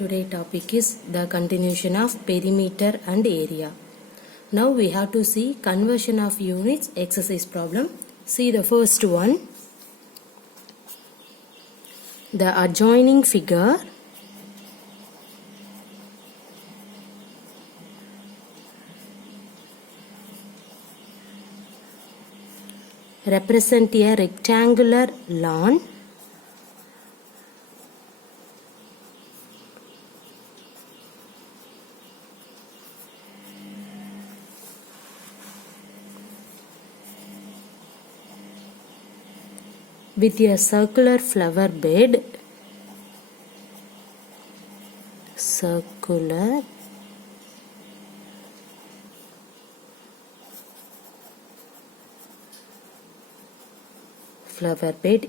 Today topic is the continuation of perimeter and area. Now we have to see conversion of units exercise problem. See the first one. The adjoining figure represent a rectangular lawn with a circular flower bed,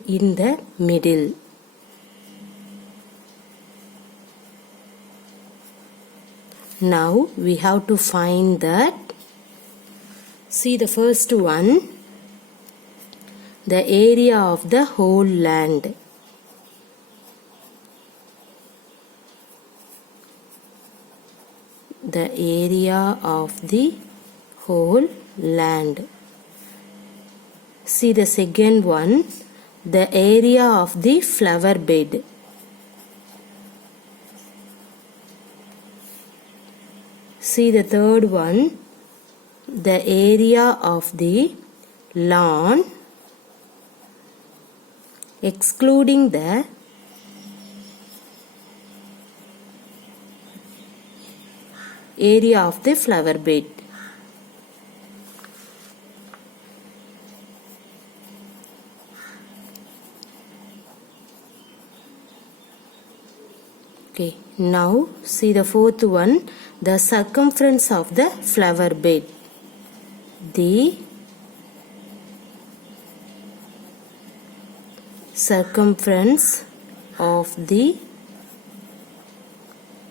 in the middle. Now we have to find that. See the first one. The area of the whole land. The area of the whole land. See the second one. The area of the flower bed. See the third one. The area of the lawn excluding the area of the flower bed. Okay, now see the fourth one, the circumference of the flower bed. The circumference of the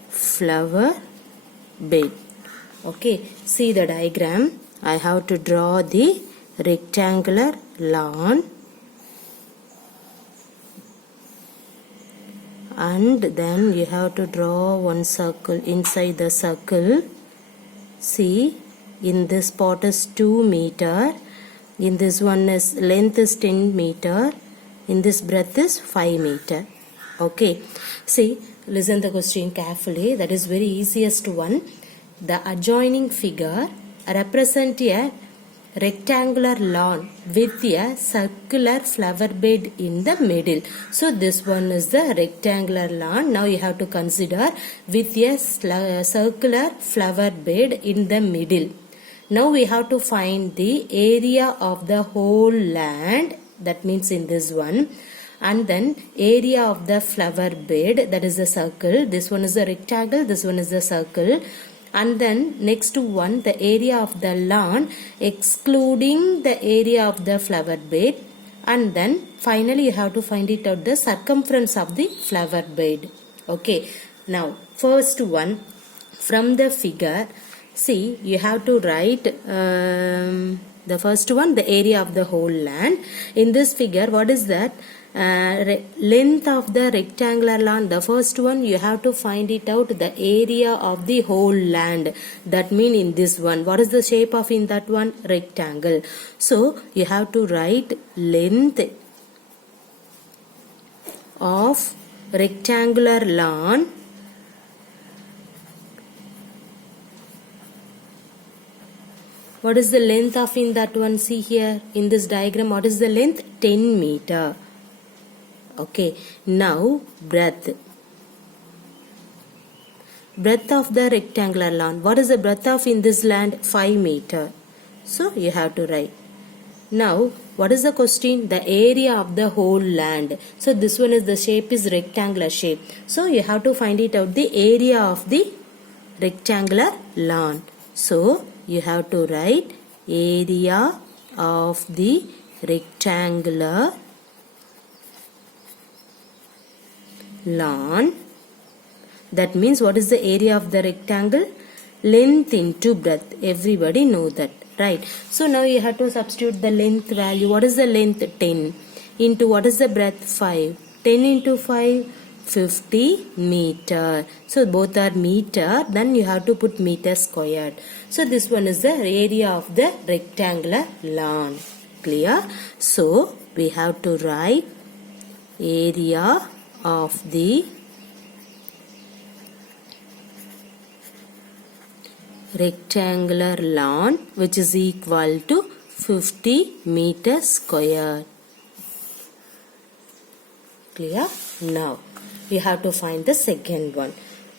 flower bed. Okay, see the diagram. I have to draw the rectangular lawn and then you have to draw one circle. Inside the circle, see, in this spot is 2 meter, in this one is length is 10 meter, in this breadth is 5 meter. Okay, see, listen the question carefully. That is very easiest one. The adjoining figure represent a rectangular lawn with a circular flower bed in the middle. So this one is the rectangular lawn. Now you have to consider with a circular flower bed in the middle. Now we have to find the area of the whole land. That means in this one, and then area of the flower bed, that is a circle. This one is a rectangle, this one is a circle, and then next to one, the area of the lawn excluding the area of the flower bed, and then finally you have to find it out the circumference of the flower bed. Okay, now first one, from the figure, see, you have to write the first one, the area of the whole land. In this figure, what is that? Length of the rectangular lawn. The first one, you have to find it out, the area of the whole land. That means in this one, what is the shape of in that one? Rectangle. So you have to write length of rectangular lawn What is the length of in that one? See here in this diagram, what is the length? 10 meter. Okay, now breadth. Breadth of the rectangular lawn. What is the breadth of in this land? 5 meter. So you have to write. Now what is the question? The area of the whole land. So this one is the shape is rectangular shape. So you have to find it out, the area of the rectangular lawn. So you have to write area of the rectangular lawn. That means what is the area of the rectangle? Length into breadth. Everybody know that, right? So now you have to substitute the length value. What is the length? 10 into what is the breadth? 5. 10 into 5, 50 meter. So both are meter, then you have to put meter squared. So this one is the area of the rectangular lawn. Clear? So we have to write area of the rectangular lawn, which is equal to 50 meters square. Clear? Now we have to find the second one.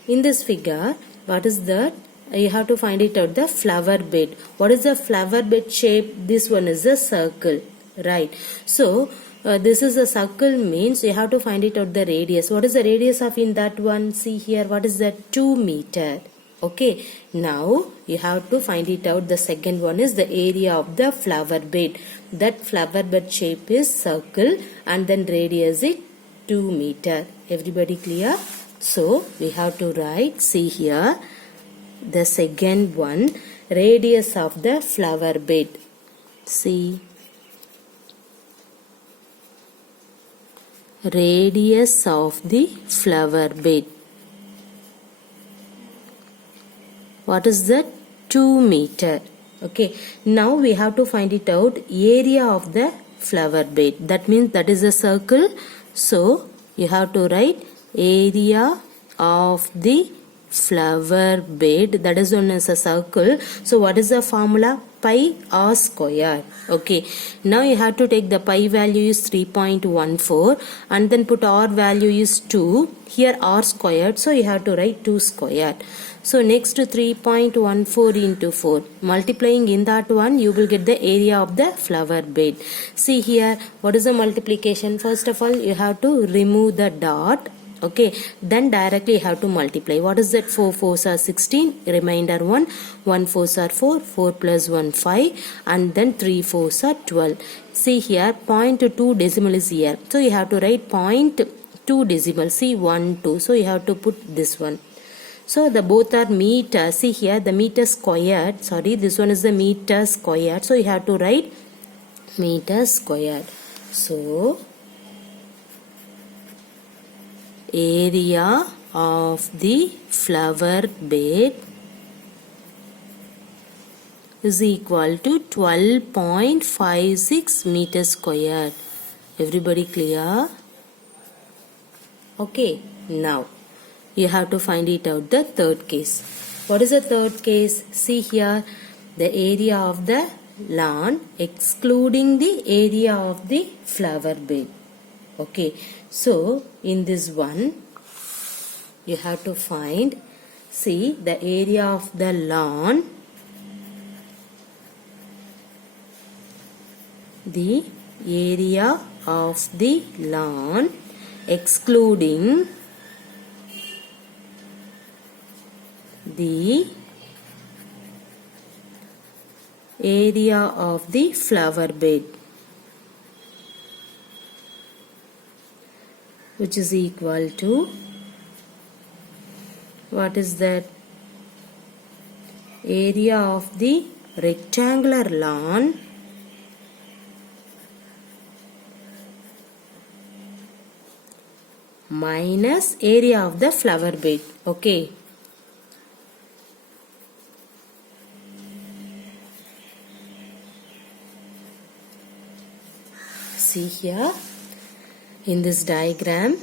In this figure, what is that? You have to find it out, the flower bed. What is the flower bed shape? This one is a circle, right? So this is a circle, means you have to find it out the radius. What is the radius of in that one? See here, what is that? 2 meter. Okay, now you have to find it out. The second one is the area of the flower bed. That flower bed shape is circle and then radius is 2 meter. Everybody clear? So we have to write, see here, the second one, radius of the flower bed. See, radius of the flower bed. What is that? 2 meter. Okay, now we have to find it out, area of the flower bed. That means that is a circle. So you have to write area of the flower bed, that is known as a circle. So what is the formula? Pi r square. Okay, now you have to take the pi value is 3.14 and then put r value is 2. Here r squared, so you have to write 2 squared. So next to 3.14 into 4, multiplying in that one, you will get the area of the flower bed. See here, what is the multiplication? First of all, you have to remove the dot. Okay, then directly you have to multiply. What is that? 4 4s are 16, remainder 1, 1 4s are 4, 4 plus 1 5, and then 3 4s are 12. See here, 0.2 decimal is here. So you have to write 0.2 decimal. See 1 2. So you have to put this one. So the both are meter. See here, the meter squared. Sorry, this one is the meter squared. So you have to write meter squared. So area of the flower bed is equal to 12.56 meters squared. Everybody clear? Okay, now you have to find it out, the third case. What is the third case? See here, the area of the lawn excluding the area of the flower bed. Okay, so in this one you have to find, see, the area of the lawn, the area of the lawn excluding the area of the flower bed, which is equal to, what is that? Area of the rectangular lawn minus area of the flower bed. Okay. See here, in this diagram,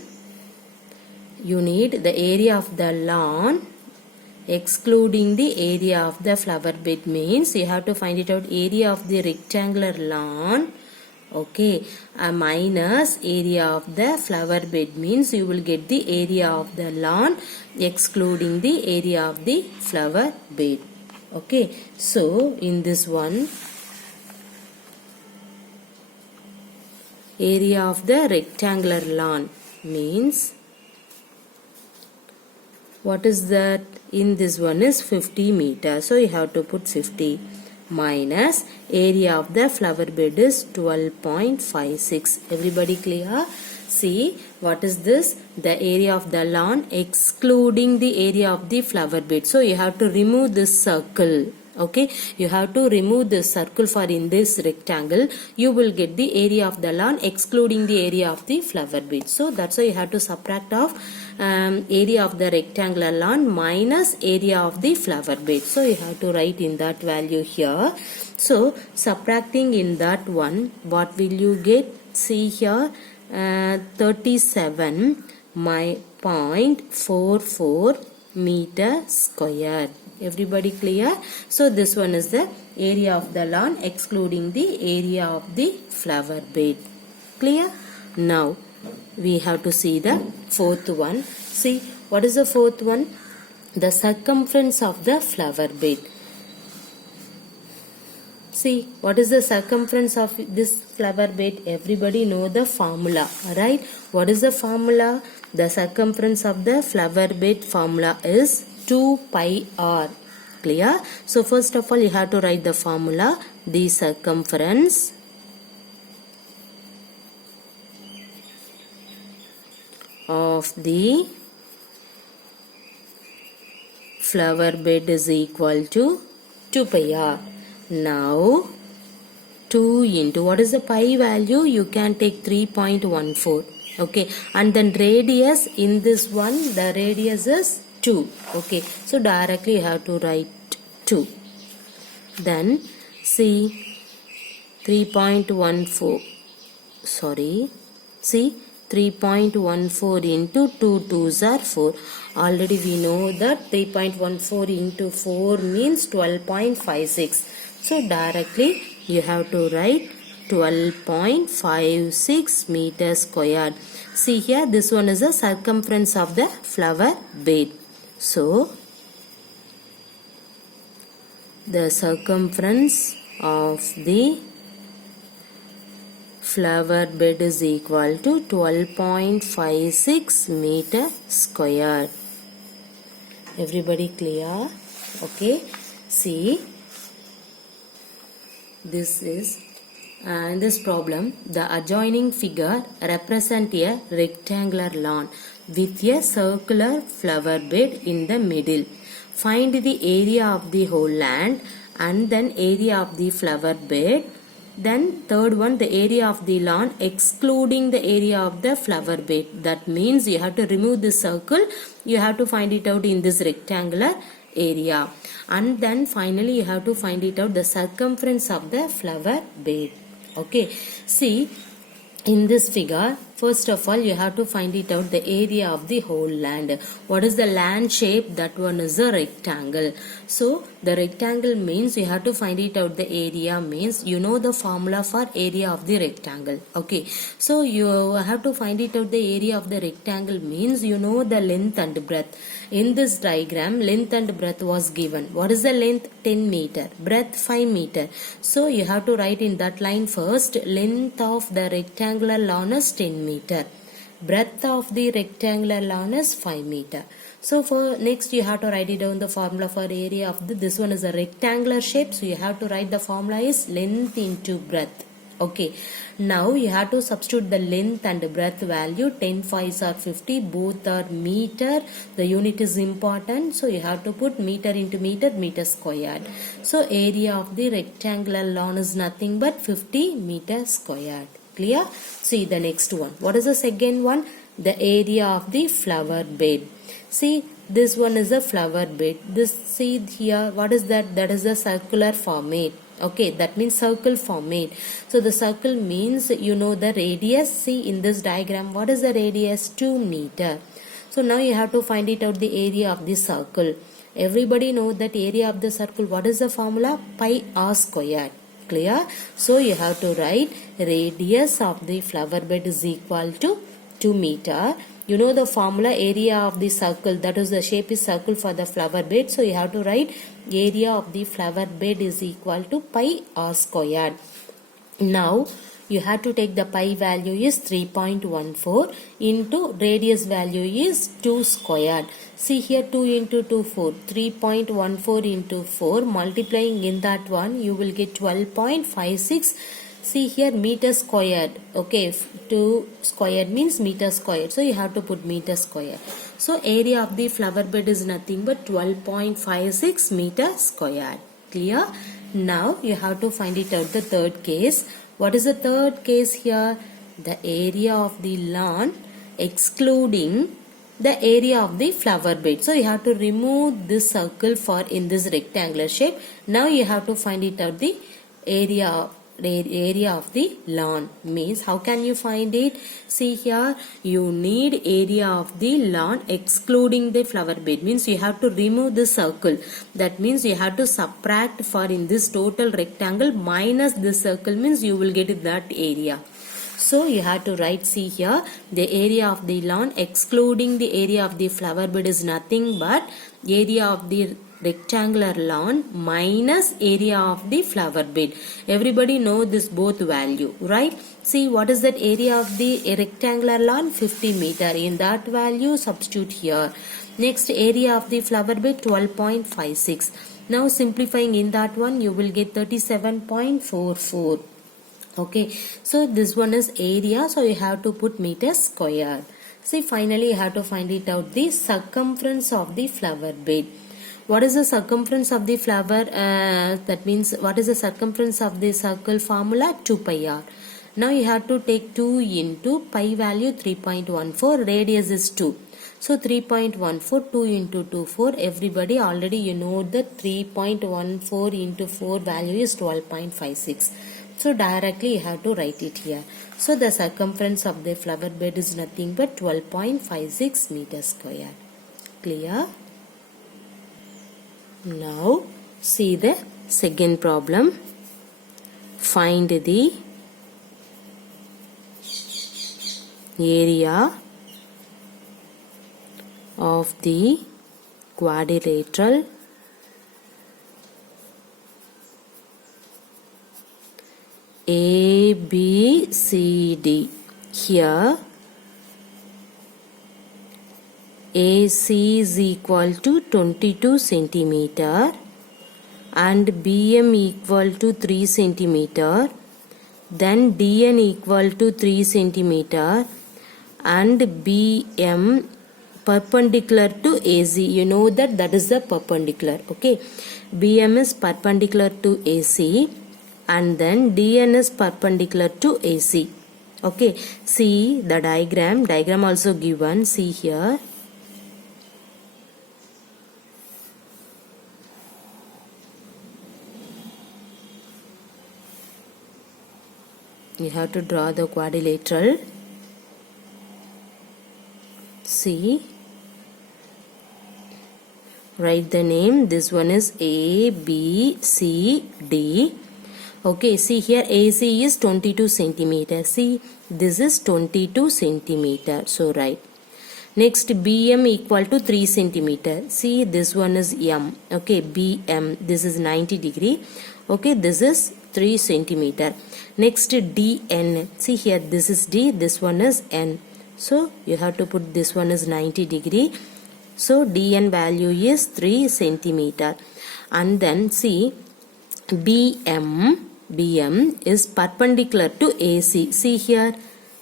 you need the area of the lawn excluding the area of the flower bed, means you have to find it out, area of the rectangular lawn, okay, minus area of the flower bed, means you will get the area of the lawn excluding the area of the flower bed. Okay, so in this one, area of the rectangular lawn means, what is that? In this one is 50 meters. So you have to put 50 minus area of the flower bed is 12.56. Everybody clear? See, what is this? The area of the lawn excluding the area of the flower bed. So you have to remove this circle. Okay, you have to remove this circle for in this rectangle. You will get the area of the lawn excluding the area of the flower bed. So that's why you have to subtract off area of the rectangular lawn minus area of the flower bed. So you have to write in that value here. So subtracting in that one, what will you get? See here, 37.44 meter square. Everybody clear? So this one is the area of the lawn excluding the area of the flower bed. Clear? Now we have to see the fourth one. See, what is the fourth one? The circumference of the flower bed. See, what is the circumference of this flower bed? Everybody know the formula, right? What is the formula? The circumference of the flower bed formula is 2 pi r. Clear? So first of all you have to write the formula. The circumference of the flower bed is equal to 2 pi r. Now 2 into what is the pi value? You can take 3.14. Okay, and then radius in this one, the radius is 2. Okay, so directly you have to write 2. Then see 3.14. Sorry, see 3.14 into 2 2s are 4. Already we know that 3.14 into 4 means 12.56. So directly you have to write 12.56 meters squared. See here, this one is the circumference of the flower bed. So the circumference of the flower bed is equal to 12.56 meter squared. Everybody clear? Okay. See, this is in this problem, the adjoining figure represent a rectangular lawn with a circular flower bed in the middle. Find the area of the whole land and then area of the flower bed. Then third one, the area of the lawn excluding the area of the flower bed. That means you have to remove this circle. You have to find it out in this rectangular area. And then finally you have to find it out the circumference of the flower bed. Okay, see in this figure, first of all you have to find it out the area of the whole land. What is the land shape? That one is a rectangle. So the rectangle means you have to find it out the area means you know the formula for area of the rectangle. Okay, so you have to find it out the area of the rectangle means you know the length and breadth. In this diagram, length and breadth was given. What is the length? 10 meter. Breadth 5 meter. So you have to write in that line first, length of the rectangular lawn is 10 meter. Breadth of the rectangular lawn is 5 meter. So for next you have to write it down the formula for area of this one is a rectangular shape. So you have to write the formula is length into breadth. Okay, now you have to substitute the length and breadth value. 10 5s are 50, both are meter. The unit is important, so you have to put meter into meter, meter squared. So area of the rectangular lawn is nothing but 50 meter squared. Clear? See the next one. What is the second one? The area of the flower bed. See, this one is a flower bed. This, see here, what is that? That is a circular format. Okay, that means circle format. So the circle means you know the radius. See in this diagram, what is the radius? 2 meter. So now you have to find it out the area of the circle. Everybody know that area of the circle. What is the formula? Pi r squared. Clear? So you have to write radius of the flower bed is equal to 2 meter. You know the formula area of the circle, that is the shape is circle for the flower bed. So you have to write area of the flower bed is equal to pi r squared. Now you have to take the pi value is 3.14 into radius value is 2 squared. See here 2 into 2 4. 3.14 into 4 multiplying in that one you will get 12.56. See here meter squared. Okay, 2 squared means meter squared. So you have to put meter squared. So area of the flower bed is nothing but 12.56 meter squared. Clear? Now you have to find it out the third case. What is the third case here? The area of the lawn excluding the area of the flower bed. So you have to remove this circle for in this rectangular shape. Now you have to find it out the area of the lawn. Means how can you find it? See here, you need area of the lawn excluding the flower bed. Means you have to remove the circle. That means you have to subtract for in this total rectangle minus this circle, means you will get that area. So you have to write, see here, the area of the lawn excluding the area of the flower bed is nothing but area of the rectangular lawn minus area of the flower bed. Everybody know this both value, right? See, what is that area of the rectangular lawn? 50 meter. In that value, substitute here. Next, area of the flower bed 12.56. Now simplifying in that one, you will get 37.44. Okay, so this one is area, so you have to put meter square. See, finally you have to find it out the circumference of the flower bed. What is the circumference of the flower? That means what is the circumference of the circle formula? 2 pi r. Now you have to take 2 into pi value 3.14, radius is 2. So 3.14, 2 into 2, 4. Everybody already you know that 3.14 into 4 value is 12.56. So directly you have to write it here. So the circumference of the flower bed is nothing but 12.56 meters square. Clear? Now see the second problem. Find the area of the quadrilateral ABCD. Here AC is equal to 22 centimeter and BM equal to 3 centimeter. Then DN equal to 3 centimeter and BM perpendicular to AC. You know that is the perpendicular. Okay, BM is perpendicular to AC and then DN is perpendicular to AC. Okay, see the diagram also given. See here, you have to draw the quadrilateral. See, write the name. This one is A, B, C, D. Okay, see here AC is 22 centimeter. See, this is 22 centimeter. So write. Next, BM equal to 3 centimeter. See, this one is M. Okay, BM. This is 90 degree. Okay, this is 3 centimeter. Next, DN. See here, this is D. This one is N. So you have to put this one is 90 degree. So DN value is 3 centimeter. And then see, BM is perpendicular to AC. See here,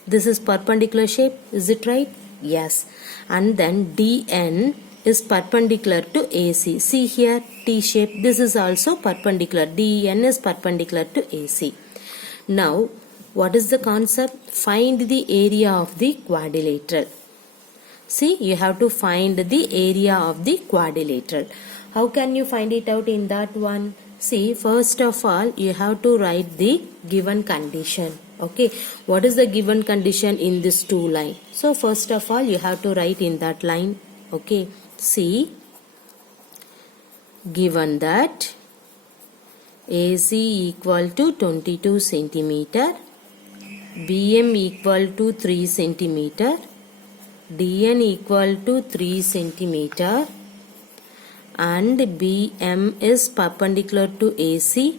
this is perpendicular shape. Is it right? Yes. And then DN is perpendicular to AC. See here, T shape. This is also perpendicular. DN is perpendicular to AC. Now, what is the concept? Find the area of the quadrilateral. See, you have to find the area of the quadrilateral. How can you find it out in that one? See, first of all, you have to write the given condition. Okay, what is the given condition in this two line? So, first of all, you have to write in that line. Okay, see, given that AC equal to 22 centimeter, BM equal to 3 centimeter, DN equal to 3 centimeter, and BM is perpendicular to AC,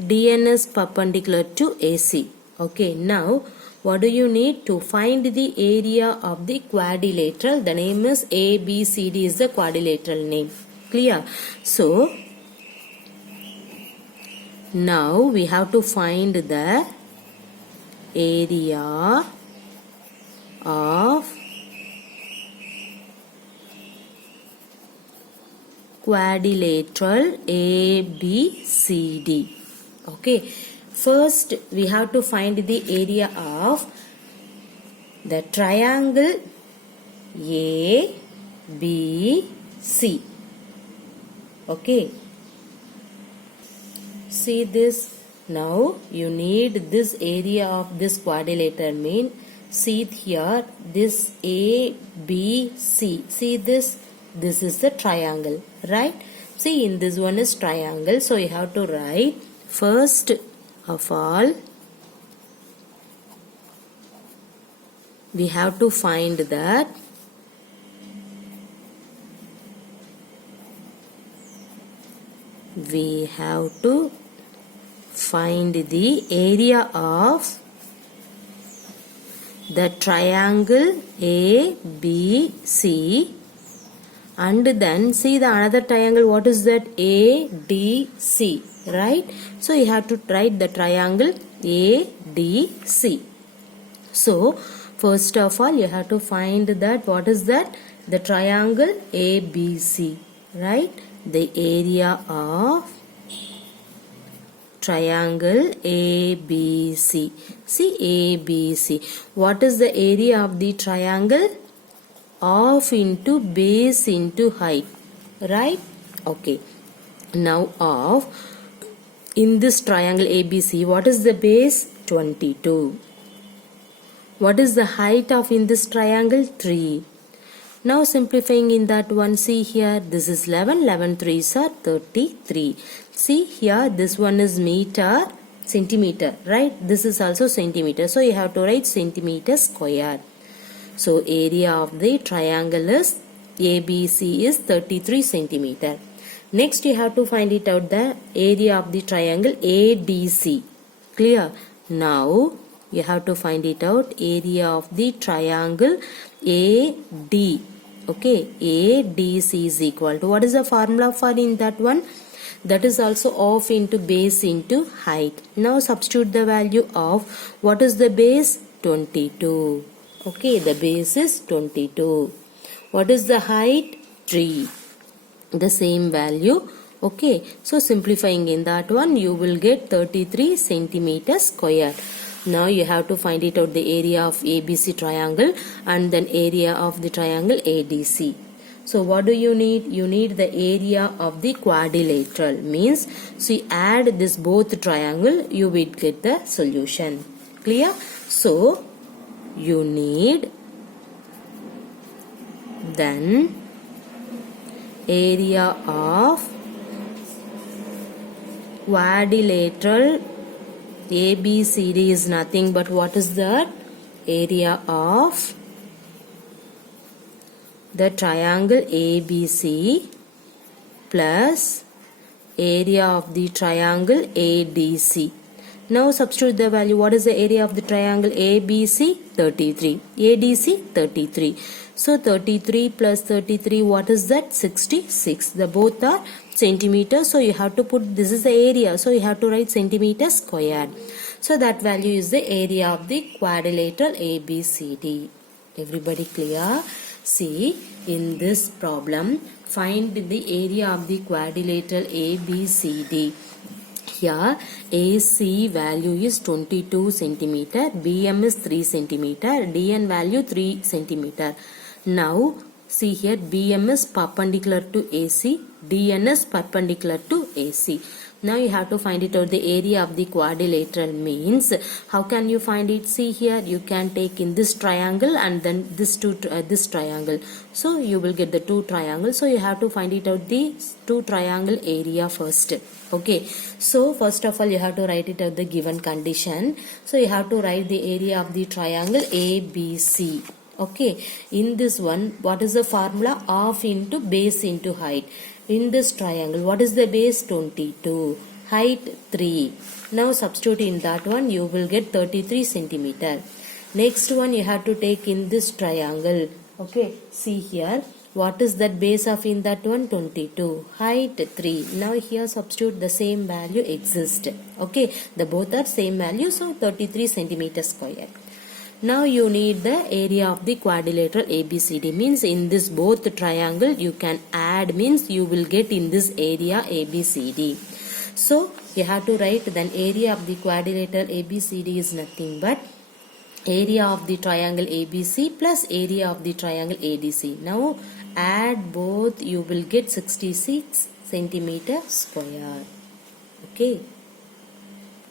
DN is perpendicular to AC. Okay, now what do you need to find the area of the quadrilateral? The name is ABCD is the quadrilateral name. Clear? So now we have to find the area of quadrilateral ABCD. Okay, first we have to find the area of the triangle ABC. Okay, see this. Now you need this area of this quadrilateral. Mean, see here, this ABC. See this. This is the triangle, right? See, in this one is triangle. So you have to write, first of all, we have to find that the area of the triangle ABC, and then see the another triangle. What is that? ADC, right? So you have to write the triangle ADC. So first of all, you have to find that what is that? The triangle ABC, right? The area of triangle ABC. See, ABC. What is the area of the triangle? Of into base into height, right? Okay. Now of, in this triangle ABC, what is the base? 22. What is the height of in this triangle? 3. Now simplifying in that one, see here, this is 11, 11 3s are 33. See here, this one is meter, centimeter, right? This is also centimeter. So you have to write centimeter square. So area of the triangle is ABC is 33 centimeter. Next you have to find it out, the area of the triangle ADC. Clear? Now you have to find it out, area of the triangle AD. Okay, ADC is equal to, what is the formula for in that one? That is also of into base into height. Now substitute the value of, what is the base? 22. Okay, the base is 22. What is the height? 3. The same value. Okay, so simplifying in that one, you will get 33 centimeter square. Now you have to find it out, the area of ABC triangle and then area of the triangle ADC. So what do you need? You need the area of the quadrilateral. Means, so you add this both triangle, you will get the solution. Clear? So you need then area of quadrilateral ABCD is nothing but what is that? Area of the triangle ABC plus area of the triangle ADC. Now substitute the value. What is the area of the triangle ABC? 33. ADC 33. So 33 plus 33, what is that? 66. The both are centimeters. So you have to put, this is the area. So you have to write centimeter squared. So that value is the area of the quadrilateral ABCD. Everybody clear? See, in this problem, find the area of the quadrilateral ABCD. Here AC value is 22 centimeter, BM is 3 centimeter, DN value 3 centimeter. Now see here, BM is perpendicular to AC, DN is perpendicular to AC. Now you have to find it out, the area of the quadrilateral. Means, how can you find it? See here, you can take in this triangle and then this triangle. So you will get the two triangles. So you have to find it out, the two triangle area first. Okay, so first of all you have to write it out, the given condition. So you have to write the area of the triangle ABC. Okay, in this one, what is the formula? Of into base into height. In this triangle, what is the base? 22. Height 3. Now substitute in that one, you will get 33 centimeter. Next one you have to take in this triangle. Okay, see here, what is that base of in that one? 22. Height 3. Now here substitute, the same value exists. Okay, the both are same value, so 33 centimeter square. Now you need the area of the quadrilateral ABCD. Means in this both triangle you can add, means you will get in this area ABCD. So you have to write then area of the quadrilateral ABCD is nothing but area of the triangle ABC plus area of the triangle ADC. Now add both, you will get 66 centimeter square. Okay.